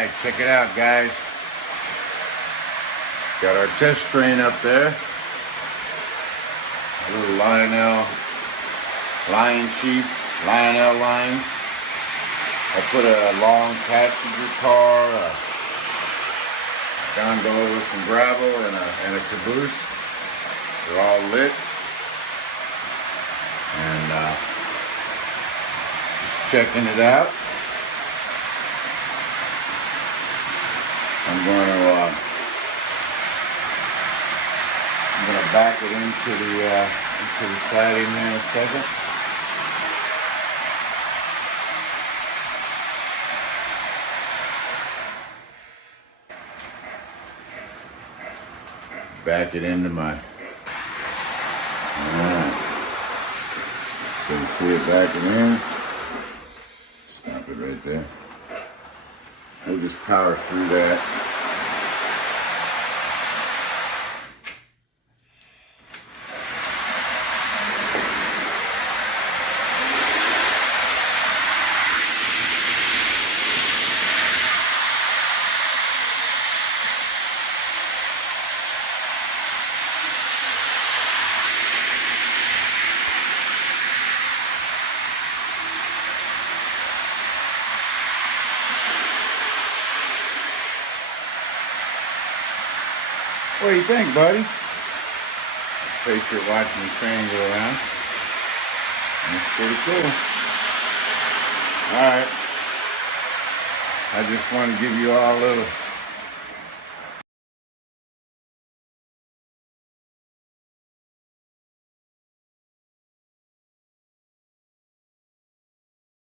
right, check it out, guys. Got our test train up there. A little Lionel lines. I put a long passenger car, a gondola with some gravel, and a caboose. They're all lit. And just checking it out. I'm gonna back it into the siding here in a second. Back it into my. Alright. So you see it backing in. Stop it right there. We'll just power through that. What do you think, buddy? Picture watching the train go around. That's pretty cool. Alright. I just want to give you all a little